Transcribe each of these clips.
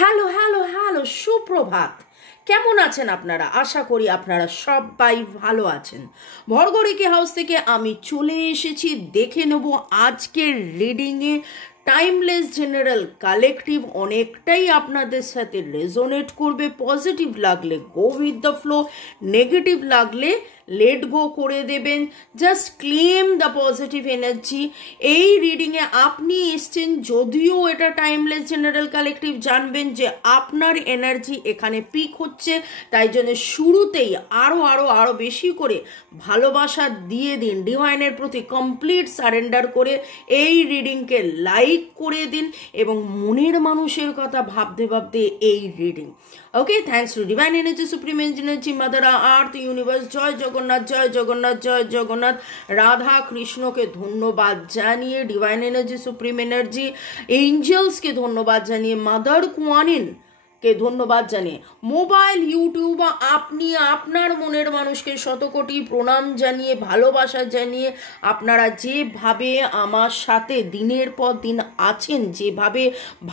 Hello hello hello, সুপ্রভাত। কেমন আছেন আপনারা? আশা করি আপনারা সবাই ভালো আছেন। ভরগরিকি হাউস থেকে আমি চলে এসেছি, দেখে নেব আজকের রিডিংয়ে। টাইমলেস জেনারেল কালেকটিভ অনেকটাই আপনাদের সাথে রেজোনেট করবে। পজিটিভ লাগলে go with the flow, negative লাগলে লেট গো করে দেবেন। Just claim the positive energy. এই রিডিংয়ে আপনি এসছেন, যদিও এটা টাইমলেস জেনারেল কালেকটিভ, জানবেন যে আপনার এনার্জি এখানে পিক হচ্ছে। তাই জন্য শুরুতেই আরও বেশি করে ভালোবাসা দিয়ে দিন, ডিভাইনের প্রতি কমপ্লিট সারেন্ডার করে এই রিডিংকে লাইক করে দিন এবং মনের মানুষের কথা ভাবতে ভাবতে এই reading. Okay, thanks to divine energy, supreme energy, mother earth, universe. জয় জগন্নাথ, জয় জগন্নাথ, জয় জগন্নাথ। রাধা কৃষ্ণকে ধন্যবাদ জানিয়ে, ডিভাইন এনার্জি, সুপ্রিম এনার্জি, এঞ্জেলসকে ধন্যবাদ জানিয়ে, মাদার কুয়ানিন কে ধন্যবাদ জানিয়ে, মোবাইল ইউটিউব আপনি আপনার মনের মানুষকে শতকোটি প্রণাম জানিয়ে, ভালোবাসা জানিয়ে, আপনারা যেভাবে আমার সাথে দিনের পর দিন আছেন, যেভাবে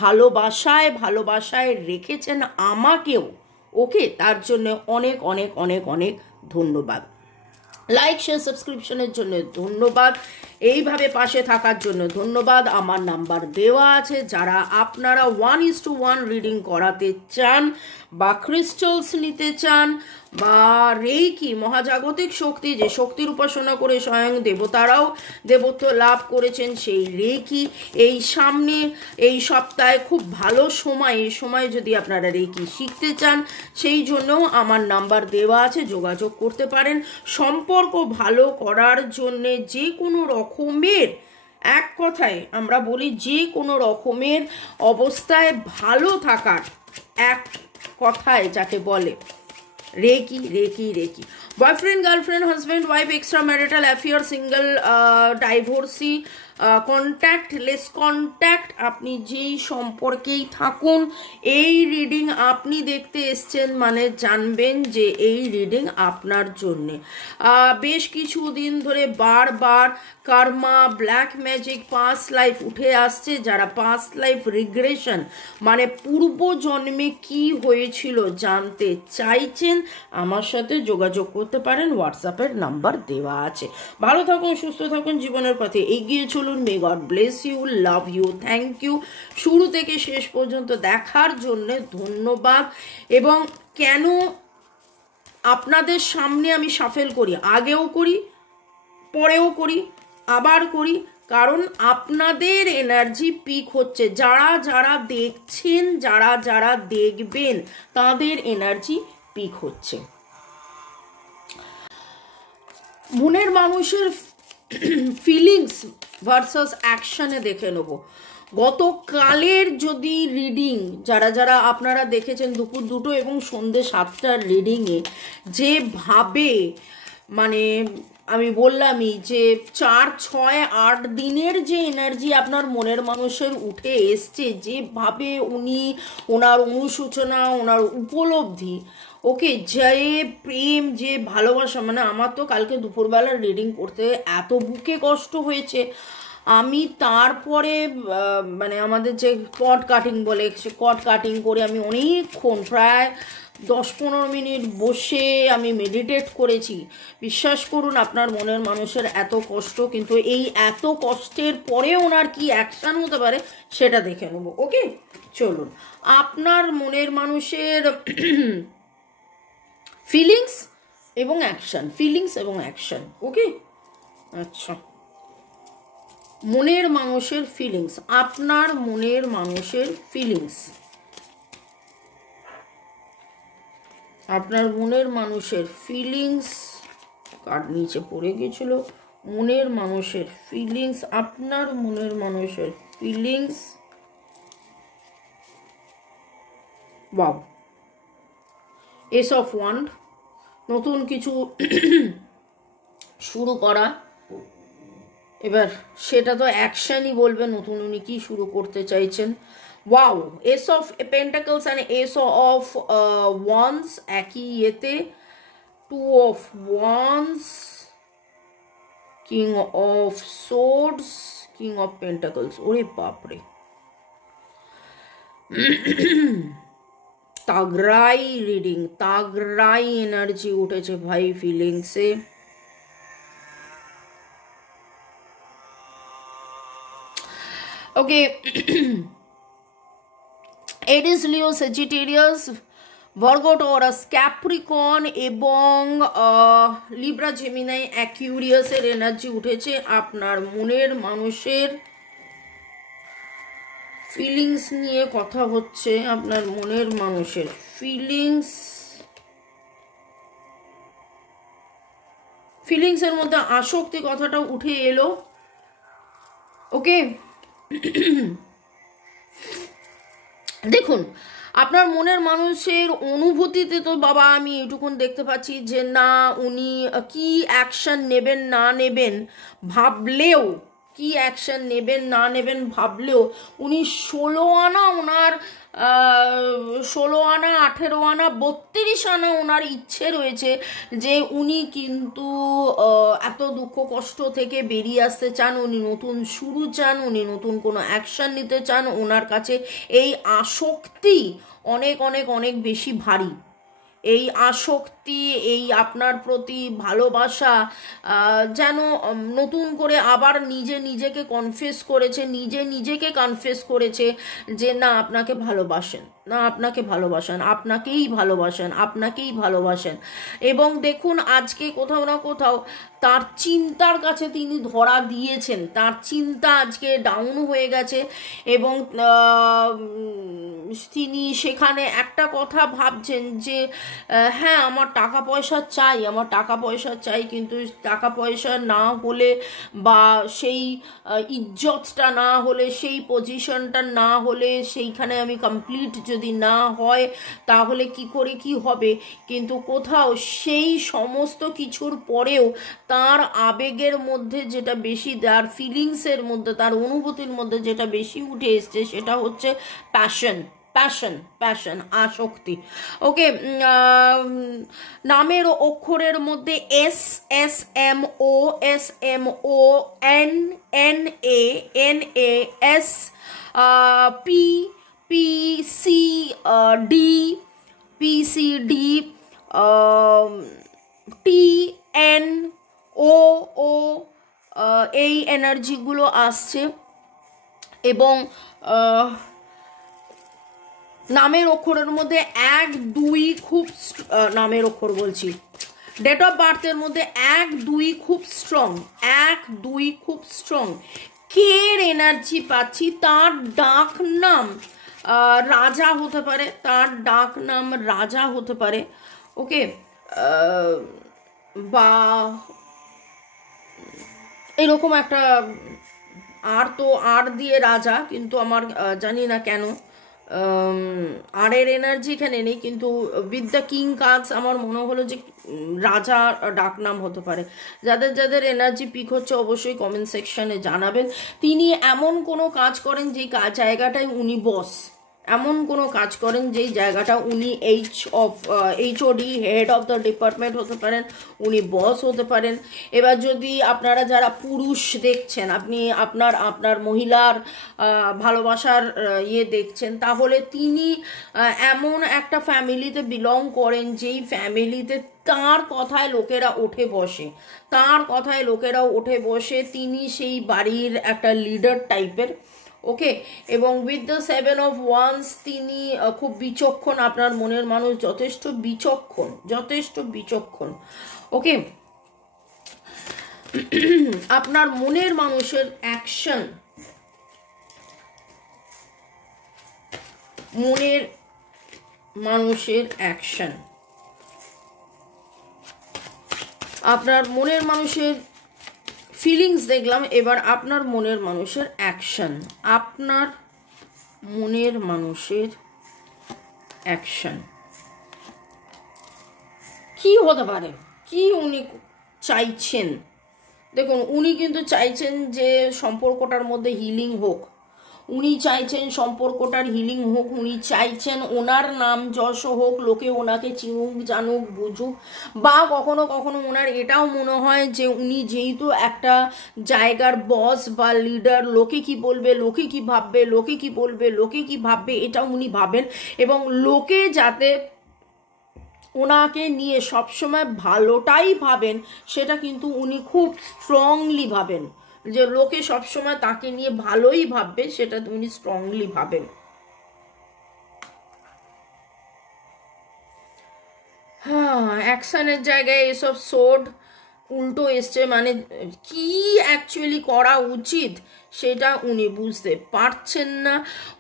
ভালোবাসায় রেখেছেন আমাকেও, ওকে, তার জন্য অনেক অনেক অনেক অনেক ধন্যবাদ। লাইক শেয়ার সাবস্ক্রিপশনের জন্য ধন্যবাদ, এইভাবে পাশে থাকার জন্য ধন্যবাদ। আমার নাম্বার দেওয়া আছে, যারা আপনারা 1:1 রিডিং করাতে চান বা ক্রিস্টালস নিতে চান বা রেইকি মহাজাগতিক শক্তি, যে শক্তির উপাসনা করে স্বয়ং দেবতারাও দেবত্ব লাভ করেছেন, সেই রেইকি এই সপ্তাহে খুব ভালো সময়। এই সময় যদি আপনারা রেইকি শিখতে চান, সেই জন্যও আমার নাম্বার দেওয়া আছে, যোগাযোগ করতে পারেন। সম্পর্ক ভালো করার জন্যে যে কোনো রকমের, এক কথায় আমরা বলি যে কোনো রকমের অবস্থায় ভালো থাকার, এক কথায় যাকে বলে reiki reiki reiki. Boyfriend, girlfriend, husband, wife, extra marital affair, single, divorcee, contact, less contact, আপনি যেই সম্পর্কেই থাকুন, এই রিডিং আপনি দেখতে এসছেন মানে জানবেন যে এই রিডিং আপনার জন্যে। বেশ কিছুদিন ধরে বারবার Karma, black magic, past life উঠে আসছে। যারা পাস্ট লাইফ রিগ্রেশন মানে পূর্বজন্মে কি হয়েছিল জানতে চাইছেন, আমার সাথে যোগাযোগ করতে পারেন, হোয়াটসঅ্যাপের নাম্বার দেওয়া আছে। ভালো থাকুন, সুস্থ থাকুন, জীবনের পথে এগিয়ে চলুন। May God bless you, love you, thank you. শুরু থেকে শেষ পর্যন্ত দেখার জন্য ধন্যবাদ। এবং কেন আপনাদের সামনে আমি শাফেল করি, আগেও করি, পরেও করি, আবার করি, কারণ আপনাদের এনার্জি পিক হচ্ছে। যারা যারা দেখছেন, যারা যারা দেখবেন, তাদের এনার্জি পিক হচ্ছে। মনের মানুষের ফিলিংস ভার্সাস অ্যাকশনে দেখে নেব। গতকালের যদি রিডিং যারা যারা আপনারা দেখেছেন, দুপুর 2 এবং সন্ধ্যে 7টার রিডিংয়ে যেভাবে, মানে আমি বললামই যে 4, 6, 8 দিনের যে এনার্জি আপনার মনের মানুষের উঠে এসছে, যেভাবে ওনার অনুশোচনা, ওনার উপলব্ধি, ওকে, যে প্রেম, যে ভালোবাসা, মানে আমার তো কালকে দুপুরবেলার রিডিং করতে এত বুকে কষ্ট হয়েছে। আমি তারপরে মানে আমাদের যে কট কাটিং বলে, সে কট কাটিং করে আমি অনেকক্ষণ, প্রায় 10-15 মিনিট বসে আমি মেডিটেট করেছি। বিশ্বাস করুন, আপনার মনের মানুষের এত কষ্ট, কিন্তু এই এত কষ্টের পরে ওনার কি অ্যাকশান হতে পারে সেটা দেখে নেব। ওকে, চলুন। আপনার মনের মানুষের ফিলিংস এবং অ্যাকশন, ফিলিংস এবং অ্যাকশন। ওকে, আচ্ছা, মনের মানুষের ফিলিংস, আপনার মনের মানুষের ফিলিংস, আপনার মনের মানুষের ফিলিংস, কার নিচে পড়ে গেছিল, মনের মানুষের ফিলিংস, আপনার মনের মানুষের feelings. Wow, S of wand, নতুন কিছু শুরু করা। এবার সেটা তো অ্যাকশনই বলবে, নতুন উনি কি শুরু করতে চাইছেন। Wow, S of pentacles and S of wands একই ইয়েতে, 2 of wands, king of swords, king of pentacles. ওরে বাপরে, তাগড়াই রিডিং, তাগড়াই এনার্জি উঠেছে ভাই ফিলিংসে। ওকে, এরিস, লিও, সেজিটেরিয়াস, ভার্গো, টরাস, ক্যাপ্রিকন এবং লিব্রা, জেমিনাই, অ্যাকিউরিয়াসের এনার্জি উঠেছে। আপনার মনের মানুষের ফিলিংস নিয়ে কথা হচ্ছে, আপনার মনের মানুষের ফিলিংসের মধ্যে আসক্তি কথাটা উঠে এলো। ওকে, দেখুন আপনার মনের মানুষের অনুভূতিতে তো বাবা আমি এটুকুন দেখতে পাচ্ছি যে না, উনি কি অ্যাকশন নেবেন না নেবেন ভাবলেও, কি অ্যাকশন নেবেন না নেবেন ভাবলেও উনি 16 আনা ওনার 16 আনা 18 আনা 32 আনা ওনার ইচ্ছে রয়েছে যে উনি কিন্তু এত দুঃখ কষ্ট থেকে বেরিয়ে আসতে চান, উনি নতুন শুরু চান, উনি নতুন কোনো অ্যাকশন নিতে চান। ওনার কাছে এই আসক্তি অনেক অনেক অনেক বেশি ভারী। এই আসক্তি, এই আপনার প্রতি ভালোবাসা যেন নতুন করে আবার নিজেকে কনফেস করেছে, নিজেকে কনফেস করেছে যে না আপনাকে ভালোবাসেন, না আপনাকে ভালোবাসেন, আপনাকেই ভালোবাসেন। এবং দেখুন আজকে কোথাও না কোথাও তার চিন্তার কাছে তিনি ধরা দিয়েছেন, তার চিন্তা আজকে ডাউন হয়ে গেছে এবং তিনি সেখানে একটা কথা ভাবছেন যে হ্যাঁ আমার টাকা পয়সা চাই, কিন্তু টাকা পয়সা না হলে বা সেই ইজ্জতটা না হলে, সেই পজিশনটা না হলে, সেইখানে আমি কমপ্লিট যদি না হয় তাহলে কি করে কি হবে। কিন্তু কোথাও সেই সমস্ত কিছুর পরেও তার আবেগের মধ্যে যেটা বেশি, তার ফিলিংসের মধ্যে, তার অনুভূতির মধ্যে যেটা বেশি উঠে এসছে সেটা হচ্ছে প্যাশন, আসক্তি। ওকে, নামের অক্ষরের মধ্যে SSMO, NNAS, PCD, TNOO, এই এনার্জিগুলো আসছে। এবং নামের অক্ষরের মধ্যে 1, 2 খুব নামের অক্ষর বলছি, ডেট অফ বার্থের মধ্যে 1, 2 খুব স্ট্রং। কের এনার্জি পাচ্ছি, তার ডাক নাম রাজা হতে পারে, তার ডাক নাম রাজা হতে পারে। ওকে, বা এরকম একটা আর দিয়ে রাজা, কিন্তু আমার জানি না কেন আরের এনার্জি এখানে নেই, কিন্তু উইথ দ্য কিং কার্ডস আমার মনে হলো যে রাজা ডাকনাম হতে পারে। যাদের এনার্জি পিক হচ্ছে অবশ্যই কমেন্ট সেকশনে জানাবেন। তিনি এমন কোনো কাজ করেন যেই জায়গাটায় উনি বস, এমন কোনো কাজ করেন যেই জায়গাটা উনি HOD, head of the department হতে পারেন, উনি বস হতে পারেন। এবার যদি আপনারা যারা পুরুষ দেখছেন, আপনি আপনার মহিলার ভালোবাসার দেখছেন, তাহলে তিনি এমন একটা ফ্যামিলিতে বিলং করেন যেই ফ্যামিলিতে তার কথায় লোকেরা ওঠে বসে, তিনি সেই বাড়ির একটা লিডার টাইপের। ওকে, এবং উইথ দ্য 7 of Wands তিনি খুব বিচক্ষণ, আপনার মনের মানুষ যথেষ্ট বিচক্ষণ। ওকে, আপনার মনের মানুষের অ্যাকশন, আপনার মনের মানুষের ফিলিংস দেখলাম, এবার আপনার মনের মানুষের অ্যাকশন। কি হতে পারে, কি উনি চাইছেন? দেখুন উনি কিন্তু চাইছেন যে সম্পর্কটার মধ্যে হিলিং হোক, উনি চাইছেন সম্পর্কটার হিলিং হোক, উনি চাইছেন ওনার নাম যশ হোক, লোকে ওনাকে চিনুক জানুক বুঝুক, বা কখনো কখনো ওনার এটাও মনে হয় যে উনি যেহেতু একটা জায়গার বস বা লিডার, লোকে কি বলবে, লোকে কি ভাববে, লোকে কি বলবে, লোকে কি ভাববে, এটাও উনি ভাবেন। এবং লোকে যাতে ওনাকে নিয়ে সবসময় ভালোটাই ভাবেন, সেটা কিন্তু উনি খুব স্ট্রংলি ভাবেন, যে লোকে সবসময় তাকে নিয়ে ভালোই ভাববে, সেটা উনি স্ট্রংলি ভাবেন। হ্যাঁ, অ্যাকশনের জায়গায় এসব সোড উল্টো এসছে, মানে কি অ্যাকচুয়ালি করা উচিত সেটা উনি বুঝতে পারছেন না।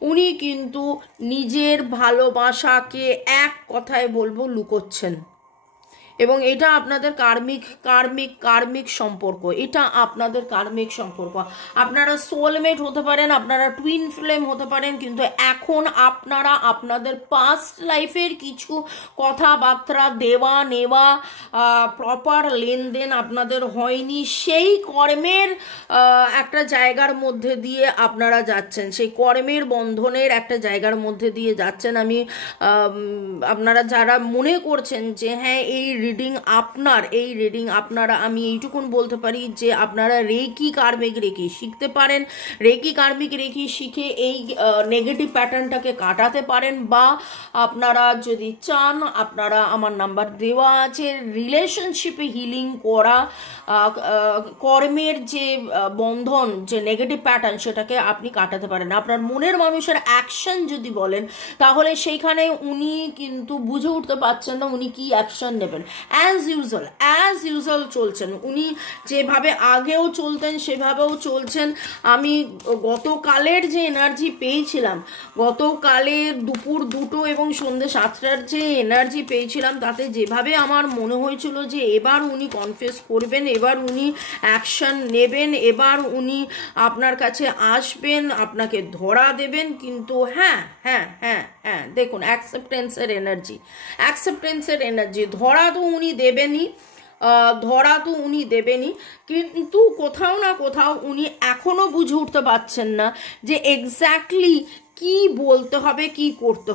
উনি কিন্তু নিজের ভালোবাসাকে এক কথায় বলবো লুকোচ্ছেন, এবং এটা আপনাদের কার্মিক সম্পর্ক, এটা আপনাদের কার্মিক সম্পর্ক। আপনারা সোলমেট হতে পারেন, আপনারা টুইন ফ্লেম হতে পারেন, কিন্তু এখন আপনারা আপনাদের পাস্ট লাইফের কিছু কথাবার্তা, দেওয়া নেওয়া, প্রপার লেনদেন আপনাদের হয়নি, সেই কর্মের একটা জায়গার মধ্যে দিয়ে আপনারা যাচ্ছেন, সেই কর্মের বন্ধনের একটা জায়গার মধ্যে দিয়ে যাচ্ছেন। আপনারা যারা মনে করছেন যে হ্যাঁ এই রিডিং আপনারা, আমি এইটুকুন বলতে পারি যে আপনারা রেকি কার্মিক রেকি শিখতে পারেন, রেকি কার্মিক রেকি শিখে এই নেগেটিভ প্যাটার্নটাকে কাটাতে পারেন, বা আপনারা যদি চান, আপনারা আমার নাম্বার দেওয়া আছে, রিলেশনশিপে হিলিং করা, কর্মের যে বন্ধন, যে নেগেটিভ প্যাটার্ন, সেটাকে আপনি কাটাতে পারেন। আপনার মনের মানুষের অ্যাকশন যদি বলেন, তাহলে সেইখানে উনি কিন্তু বুঝে উঠতে পারছেন না উনি কি অ্যাকশন নেবেন। অ্যাজ ইউজুয়াল চলছেন, উনি যেভাবে আগেও চলতেন সেভাবেও চলছেন। আমি গতকালের যে এনার্জি পেয়েছিলাম, গতকালের দুপুর 2টো এবং সন্ধ্যে 7টার যে এনার্জি পেয়েছিলাম, তাতে যেভাবে আমার মনে হয়েছিল যে এবার উনি কনফেস করবেন, এবার উনি অ্যাকশন নেবেন, এবার উনি আপনার কাছে আসবেন, আপনাকে ধরা দেবেন। কিন্তু হ্যাঁ, দেখুন অ্যাকসেপ্টেন্সের এনার্জি, ধরা তো উনি দেবেনই, কিন্তু কোথাও না কোথাও উনি এখনো বুঝে উঠতে পারছেন না যে এক্স্যাক্টলি কি বলতে হবে, কি করতে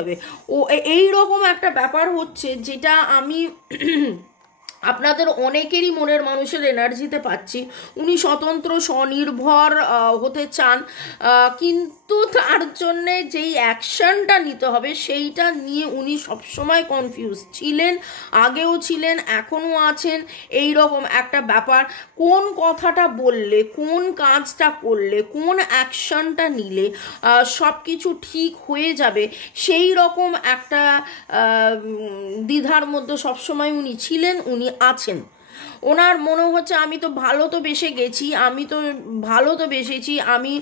হবে, ও এই রকম একটা ব্যাপার হচ্ছে, যেটা আমি আপনাদের অনেকেরই মনের মানুষের এনার্জিতে পাচ্ছি। উনি স্বতন্ত্র স্বনির্ভর হতে চান, কিন্তু তার জন্যে যেই অ্যাকশনটা নিতে হবে সেইটা নিয়ে উনি সবসময় কনফিউজ ছিলেন, আগেও ছিলেন, এখনও আছেন। এই রকম একটা ব্যাপার, কোন কথাটা বললে, কোন কাজটা করলে, কোন অ্যাকশনটা নিলে সব কিছু ঠিক হয়ে যাবে, সেই রকম একটা দ্বিধার মধ্যে সবসময় উনি ছিলেন, উনি আছেন। ওনার মনে হচ্ছে আমি তো ভালো তো বেসেছি, আমি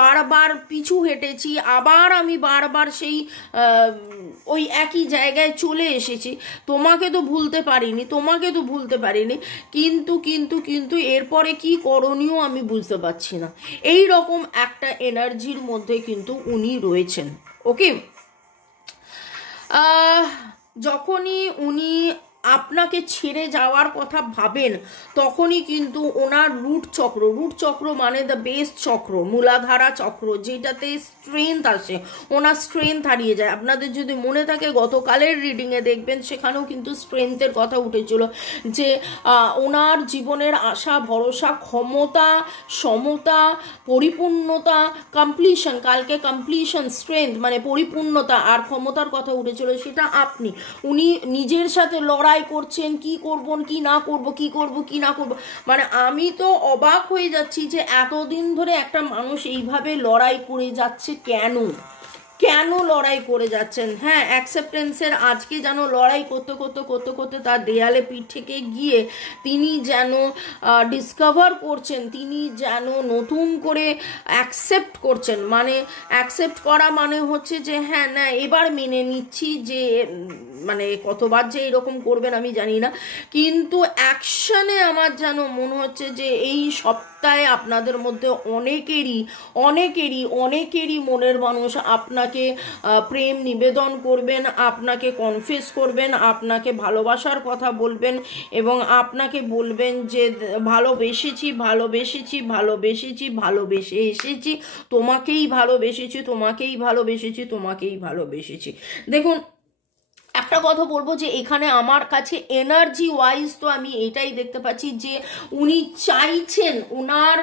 বারবার পিছু হেঁটেছি, আবার আমি বারবার সেই ওই একই জায়গায় চলে এসেছি, তোমাকে তো ভুলতে পারিনি, কিন্তু এরপরে কি করণীয় আমি বুঝতে পারছি না। এই রকম একটা এনার্জির মধ্যে কিন্তু উনি রয়েছেন। ওকে, যখনই উনি আপনাকে ছেড়ে যাওয়ার কথা ভাবেন, তখনই কিন্তু ওনার রুট চক্র মানে দ্য বেস চক্র, মূলাধারা চক্র, যেটাতে স্ট্রেংথ আসে, ওনার স্ট্রেংথ হারিয়ে যায়। আপনাদের যদি মনে থাকে গতকালের রিডিংয়ে দেখবেন, সেখানেও কিন্তু স্ট্রেংথের কথা উঠেছিল, যে ওনার জীবনের আশা ভরসা, ক্ষমতা, সমতা, পরিপূর্ণতা, কমপ্লিশন, কালকে কমপ্লিশন, স্ট্রেংথ মানে পরিপূর্ণতা আর ক্ষমতার কথা উঠেছিল, সেটা আপনি। উনি নিজের সাথে লড়াই করছেন, কি করব কি না করব, মানে আমি তো অবাক হয়ে যাচ্ছি যে এতদিন ধরে একটা মানুষ এইভাবে লড়াই করে যাচ্ছে, কেন লড়াই করে যাচ্ছেন। হ্যাঁ, অ্যাকসেপ্টেন্সের আজকে যেন লড়াই করতে তার দেয়ালে পিঠ থেকে গিয়ে তিনি যেন ডিসকভার করছেন, তিনি যেন নতুন করে অ্যাকসেপ্ট করছেন। মানে অ্যাকসেপ্ট করা মানে হচ্ছে যে হ্যাঁ না, এবার মেনে নিচ্ছি, যে মানে কতবার যে এরকম করবেন আমি জানি না, কিন্তু অ্যাকশনে আমার যেন মনে হচ্ছে যে এই সপ্তাহে সপ্তাহে আপনাদের মধ্যে অনেকেরই মনের মানুষ আপনাকে প্রেম নিবেদন করবেন, আপনাকে কনফেস করবেন, আপনাকে ভালোবাসার কথা বলবেন এবং আপনাকে বলবেন যে ভালোবেসে এসেছি, তোমাকেই ভালোবেসেছি। দেখুন, একটা কথা বলবো যে এখানে আমার কাছে এনার্জি ওয়াইজ তো আমি এটাই দেখতে পাচ্ছি যে উনি চাইছেন, ওনার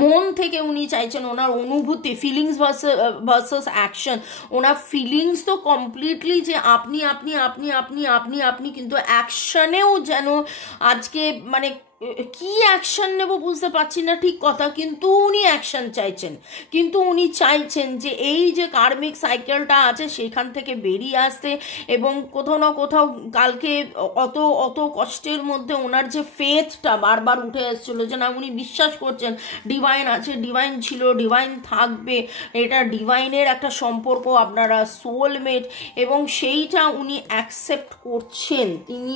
মন থেকে উনি চাইছেন, ওনার অনুভূতি, ফিলিংস ভার্সেস অ্যাকশন, ওনার ফিলিংস তো কমপ্লিটলি যে আপনি কিন্তু অ্যাকশনেও যেন আজকে মানে কি অ্যাকশন নেব বুঝতে পারছি না ঠিক কথা, কিন্তু উনি অ্যাকশন চাইছেন, কিন্তু উনি চাইছেন যে এই যে কার্মিক সাইকেলটা আছে সেখান থেকে বেরিয়ে আসতে এবং কোথাও না কোথাও কালকে অত কষ্টের মধ্যে ওনার যে ফেথটা বারবার উঠে আসছিল যে না উনি বিশ্বাস করছেন ডিভাইন আছে, ডিভাইন ছিল, ডিভাইন থাকবে, এটা ডিভাইনের একটা সম্পর্ক, আপনারা সোলমেট, এবং সেইটা উনি অ্যাকসেপ্ট করছেন, তিনি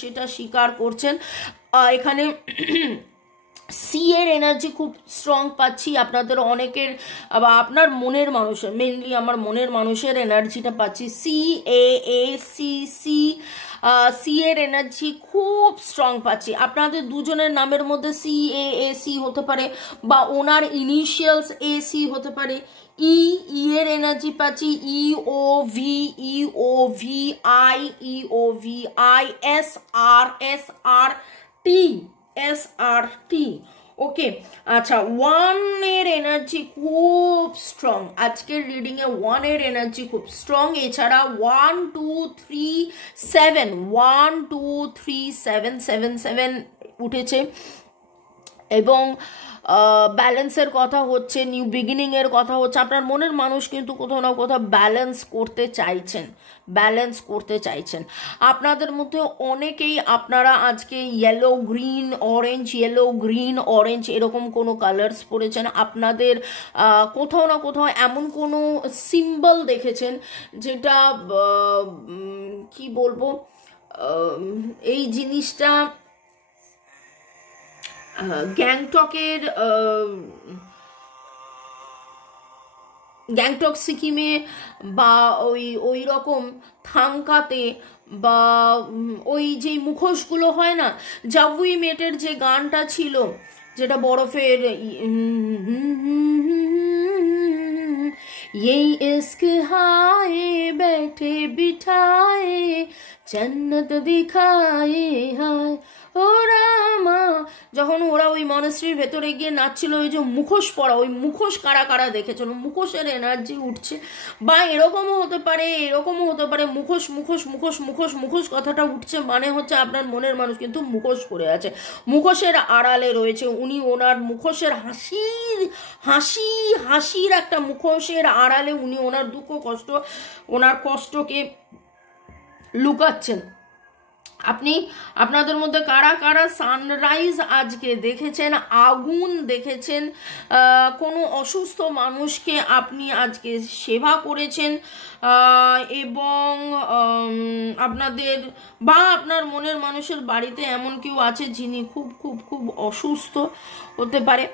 সেটা স্বীকার করছেন। এখানে সি এর এনার্জি খুব স্ট্রং পাচ্ছি আপনাদের অনেকের, বা আপনার মনের মানুষের, মেনলি আমার মনের মানুষের এনার্জিটা পাচ্ছি। সি এর এনার্জি খুব স্ট্রং পাচ্ছি। আপনাদের দুজনের নামের মধ্যে সি হতে পারে বা ওনার ইনিশিয়ালস সি হতে পারে। ই এর এনার্জি পাচ্ছি EOVI SRT। ওকে, আচ্ছা, 1 এর এনার্জি খুব স্ট্রং আজকের রিডিং এ, 1 এর এনার্জি খুব স্ট্রং। এছাড়া 1 2 3 7 উঠেছে এবং ব্যালেন্সের কথা হচ্ছে, নিউ বিগিনিং এর কথা হচ্ছে। আপনার মনের মানুষ কিন্তু কোথাও না কোথাও ব্যালেন্স করতে চাইছেন। আপনাদের মধ্যে অনেকেই আপনারা আজকে ইয়েলো গ্রিন অরেঞ্জ এরকম কোনো কালার্স পরেছেন। আপনাদের কোথাও না কোথাও এমন কোনো সিম্বল দেখেছেন যেটা কি বলবো, এই জিনিসটা গ্যাংটক সিকিমে বা ওই রকম থাংকাতে বা ওই যে মুখোশগুলো হয় না, জাভুই মেটের যে গানটা ছিল যেটা বরফের এই ইস্ক হায় बैठे बिठाए जन्नत दिखाए हाय ও রামা, যখন ওরা ওই মনস্ট্রির ভেতরে গিয়ে নাচছিল, ওই যে মুখোশ পরা, ওই মুখোশ কারা কারা দেখেছিল, মুখোশের এনার্জি উঠছে। বা এরকমও হতে পারে মুখোশ কথাটা উঠছে মানে হচ্ছে আপনার মনের মানুষ কিন্তু মুখোশ পরে আছে, মুখোশের আড়ালে রয়েছে উনি, ওনার মুখোশের হাসির একটা মুখোশের আড়ালে উনি ওনার দুঃখ কষ্ট, ওনার কষ্টকে লুকাচ্ছেন। আপনাদের মধ্যে কারা কারা সানরাইজ আজকে দেখেছেন, আগুন দেখেছেন, কোনো অসুস্থ মানুষকে আপনি আজকে সেবা করেছেন, এবং আপনাদের বা আপনার মনের মানুষের বাড়িতে এমন কেউ আছে যিনি খুব খুব খুব অসুস্থ হতে পারে।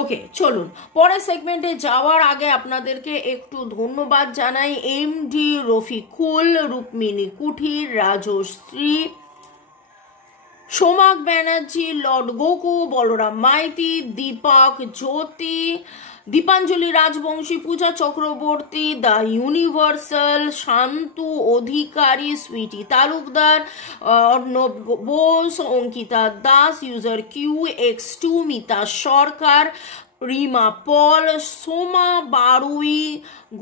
ওকে, চলুন পরের সেগমেন্টে যাওয়ার আগে আপনাদেরকে একটু ধন্যবাদ জানাই। MD Rafiqul, Rukmini Kuthir, Rajashree, Somak Banerjee, lord Goku, Balaram Maity, Deepak Jyoti, Dipanjali Rajbanshi, Puja Chakraborty, the universal, Shantu Adhikari, Sweety Talukdar, Arnab Bose, Ankita Das, user QX2, Mita Sarkar, Rima Paul, Soma Barui,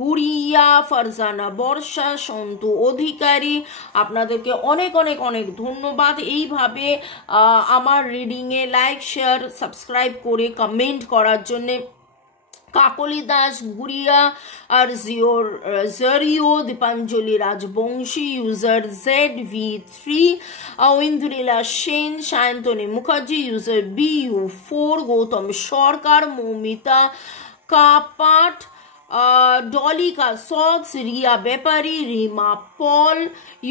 Gudiya, Farzana Barsha, Santu Adhikari, আপনাদেরকে অনেক অনেক অনেক ধন্যবাদ। এইভাবে আমার রিডিংয়ে লাইক, শেয়ার, সাবস্ক্রাইব করে কমেন্ট করার জন্যে। কাকলি দাস, গুড়িয়া আর জরিও, Dipanjali Rajbanshi, user ZV3, Oindrila Sen, Sayantani Mukherjee, user BU4, Goutam Sarkar, Moumita Kapat, ডলিকা সক্স, রিয়া ব্যাপারী, রিমা পল,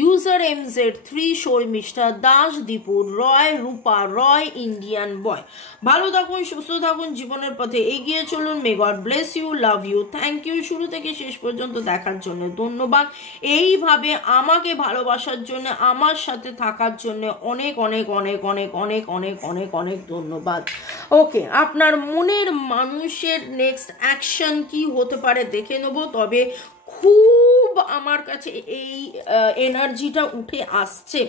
ইউজার MZ3, শর্মিষ্ঠা দাস, দীপুর রয়, রূপা রয়, ইন্ডিয়ান বয়। ভালো থাকুন, সুস্থ থাকুন, জীবনের পথে এগিয়ে চলুন। May God bless you, love you, thank you. শুরু থেকে শেষ পর্যন্ত দেখার জন্য ধন্যবাদ। এইভাবে আমাকে ভালোবাসার জন্য, আমার সাথে থাকার জন্য অনেক অনেক অনেক অনেক অনেক অনেক অনেক অনেক ধন্যবাদ। ওকে, আপনার মনের মানুষের নেক্সট অ্যাকশন কি হতে পারে দেখে নেব। তবে খুব আমার কাছে এই এনার্জিটা উঠে আসছে,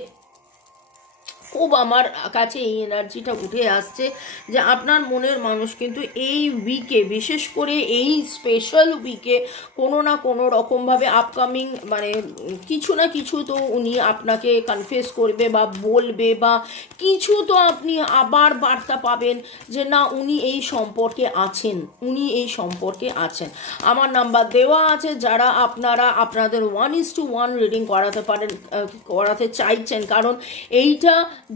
খুব আমার কাছে এই এনার্জিটা উঠে আসছে যে আপনার মনের মানুষ কিন্তু এই উইকে, বিশেষ করে এই স্পেশাল উইকে কোনো না কোনো রকমভাবে আপকামিং মানে কিছু না কিছু তো উনি আপনাকে কনফেস করবে বা বলবে, বা কিছু তো আপনি আবার বার্তা পাবেন যে না উনি এই সম্পর্কে আছেন, উনি এই সম্পর্কে আছেন। আমার নাম্বার দেওয়া আছে, যারা আপনারা আপনাদের 1:1 রিডিং করাতে পারেন, করাতে চাইছেন, কারণ এইটা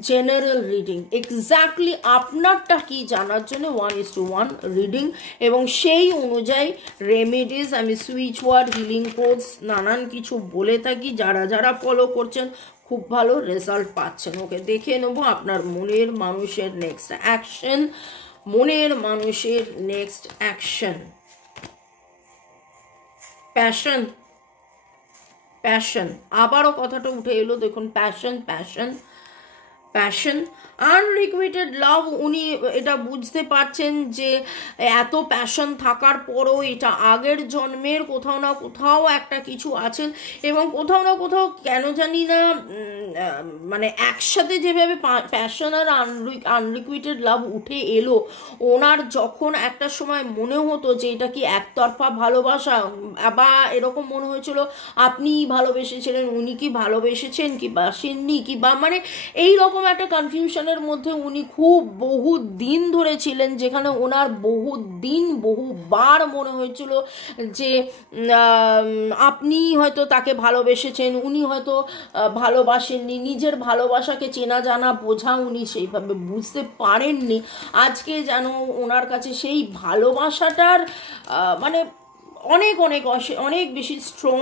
জেনারেল রিডিং, এক্স্যাক্টলি আপনারটা কি জানার জন্য 1:1 রিডিং, এবং সেই অনুযায়ী রেমেডিস, আমি সুইচ ওয়ার্ড, হিলিং কোডস নানান কিছু বলে থাকি। যারা যারা ফলো করছেন খুব ভালো রেজাল্ট পাচ্ছেন। ওকে, দেখে নেবো আপনার মনের মানুষের নেক্সট অ্যাকশন। মনের মানুষের নেক্সট অ্যাকশন, প্যাশন, প্যাশন, আবারও কথাটা উঠে এলো, দেখুন প্যাশন, প্যাশন, প্যাশন, আনরিকুইটেড লাভ। উনি এটা বুঝতে পারছেন যে এত প্যাশন থাকার পরও এটা আগের জন্মের কোথাও না কোথাও একটা কিছু আছেন, এবং কোথাও না কোথাও কেন জানি না মানে একসাথে যেভাবে প্যাশন আর আনরিকুইটেড লাভ উঠে এলো, ওনার যখন একটা সময় মনে হতো যে এটা কি একতরফা ভালোবাসা, বা এরকম মনে হয়েছিল আপনি ভালোবেসেছিলেন, উনি কি ভালোবেসেছেন কি বাসেননি, কি বা মানে এইরকম একটা কনফিউশনের মধ্যে উনি খুব বহু দিন ধরে ছিলেন, যেখানে ওনার বহুবার মনে হয়েছিল যে আপনি হয়তো তাকে ভালোবেসেছেন, উনি হয়তো ভালোবাসেননি, নিজের ভালোবাসাকে চেনা জানা বোঝা উনি সেইভাবে বুঝতে পারেননি। আজকে যেন ওনার কাছে সেই ভালোবাসাটার মানে অনেক অনেক অনেক বেশি স্ট্রং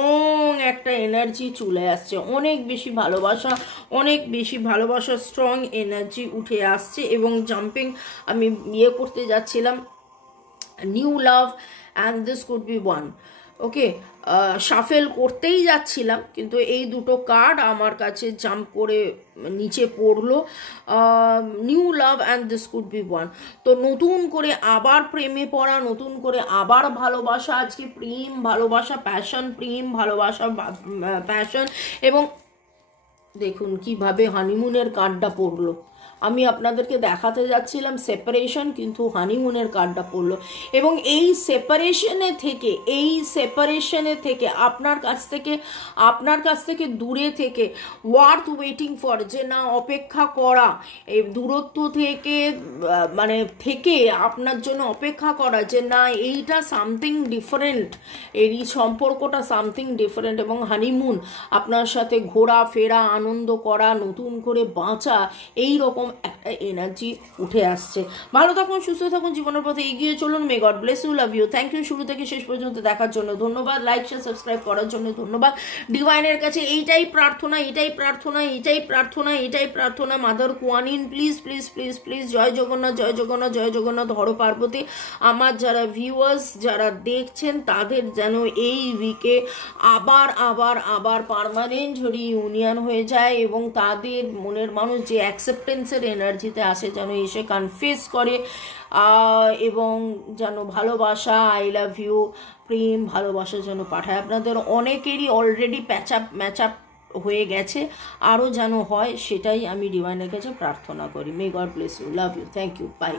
একটা এনার্জি চলে আসছে, অনেক বেশি ভালোবাসা, অনেক বেশি ভালোবাসা, স্ট্রং এনার্জি উঠে আসছে। এবং জাম্পিং আমি করতে যাচ্ছিলাম, new love and this could be one. Okay, shuffle করতেই যাচ্ছিলাম, কিন্তু এই দুটো কার্ড আমার কাছে জাম্প করে নিচে পড়লো, new love and this could be one. তো নতুন করে আবার প্রেমে পড়া, নতুন করে আবার ভালোবাসা, আজকে প্রেম ভালোবাসা প্যাশন, প্রেম ভালোবাসা প্যাশন। এবং দেখুন কিভাবে হানিমুনের কার্ডটা পড়লো, আমি আপনাদেরকে দেখাতে যাচ্ছিলাম সেপারেশন, কিন্তু হানিমুনের কার্ডটা পড়লো। এবং এই সেপারেশনে থেকে আপনার কাছ থেকে দূরে থেকে ওয়ার্থ ওয়েটিং ফর, যে না অপেক্ষা করা, এই দূরত্ব থেকে মানে থেকে আপনার জন্য অপেক্ষা করা, যে না এইটা সামথিং ডিফারেন্ট, এই সম্পর্কটা সামথিং ডিফারেন্ট। এবং হানিমুন, আপনার সাথে ঘোরা ফেরা, আনন্দ করা, নতুন করে বাঁচা, এই রকম একটা এনার্জি উঠে আসছে। ভালো থাকুন, সুস্থ থাকুন, জীবনের পথে এগিয়ে চলুন। May God bless you, love you, thank you. শুরু থেকে শেষ পর্যন্ত দেখার জন্য ধন্যবাদ। লাইক শেয়ার সাবস্ক্রাইব করার জন্য ধন্যবাদ। ডিভাইনের কাছে এইটাই প্রার্থনা, এটাই প্রার্থনা, এটাই প্রার্থনা, এটাই প্রার্থনা, mother Guanyin please please please please, জয় জগন্নাথ, জয় জগন্নাথ, জয় জগন্নাথ, হর পার্বতী। আমার যারা ভিউয়ার্স, যারা দেখছেন, তাদের যেন এই উইকে আবার আবার আবার পার্মানেন্ট রিইউনিয়ন হয়ে যায়, এবং তাদের মনের মানুষ যে অ্যাকসেপ্টেন্সের এনার্জিতে আসে যেন এসে কনফেস করে, এবং যেন ভালোবাসা, আই লাভ ইউ, প্রেম ভালোবাসা যেন পাঠায়। আপনাদের অনেকেরই অলরেডি ম্যাচ আপ হয়ে গেছে, আরও যেন হয়, সেটাই আমি ডিভাইনের কাছে প্রার্থনা করি। May God bless you, love you, thank you, bye.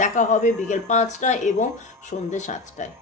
দেখা হবে বিকেল 5টায় এবং সন্ধ্যে 7টায়।